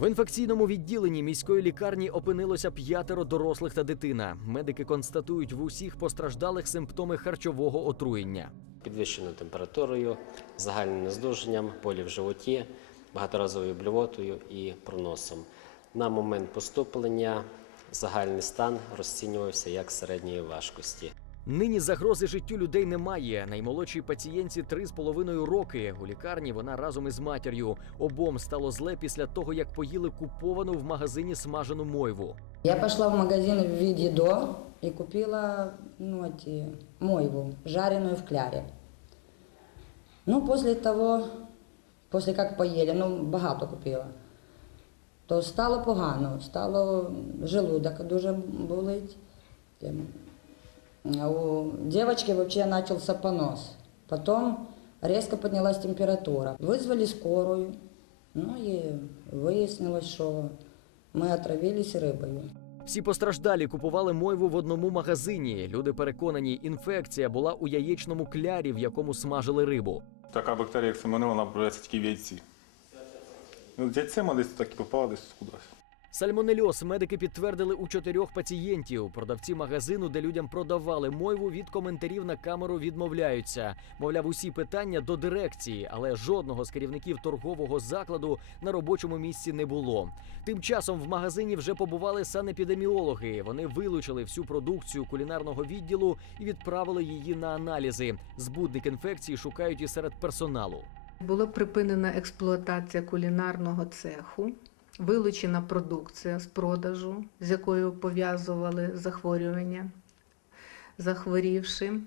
В інфекційному відділенні міської лікарні опинилося п'ятеро дорослих та дитина. Медики констатують в усіх постраждалих симптоми харчового отруєння. підвищеною температурою, загальним нездужанням, болі в животі, багаторазовою блювотою і проносом. На момент поступлення загальний стан розцінювався як середньої важкості. Нині загрози життю людей немає. Наймолодшій пацієнтці три з половиною роки. У лікарні вона разом із матір'ю. Обом стало зле після того, як поїли куповану в магазині смажену мойву. Я пошла в магазин в виде до и купила ну, эти, мойву, жареную в кляре. Ну, после того, после как поели, ну, багато купила, то стало погано, стало желудок дуже болить. Ем, а У девочки вообще начался понос. Потом резко поднялась температура. Вызвали скорую, ну и выяснилось, что мы отравились рыбой. Всі постраждалі купували мойву в одному магазині. Люди переконані, інфекція була у яєчному клярі, в якому смажили рибу. Така бактерія, як сальмонелла, вона проявляється тільки в яйці. Ну, з яйцем а десь так і попала десь кудись. Сальмонельоз медики підтвердили у чотирьох пацієнтів. Продавці магазину, де людям продавали мойву, від коментарів на камеру відмовляються. Мовляв, усі питання до дирекції, але жодного з керівників торгового закладу на робочому місці не було. Тим часом в магазині вже побували санепідеміологи. Вони вилучили всю продукцію кулінарного відділу і відправили її на аналізи. Збудник інфекції шукають і серед персоналу. Була припинена експлуатація кулінарного цеху, вилучена продукція з продажу, з якою пов'язували захворювання захворівши,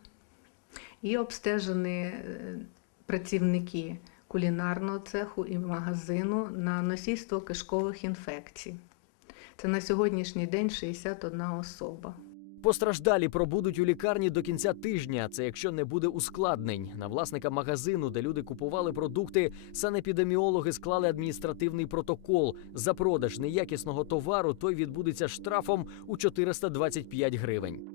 і обстежені е, працівники кулінарного цеху і магазину на носійство кишкових інфекцій. Це на сьогоднішній день 61 особа. Постраждалі пробудуть у лікарні до кінця тижня. Це якщо не буде ускладнень. На власника магазину, де люди купували продукти, санепідеміологи склали адміністративний протокол. За продаж неякісного товару той відбудеться штрафом у 425 гривень.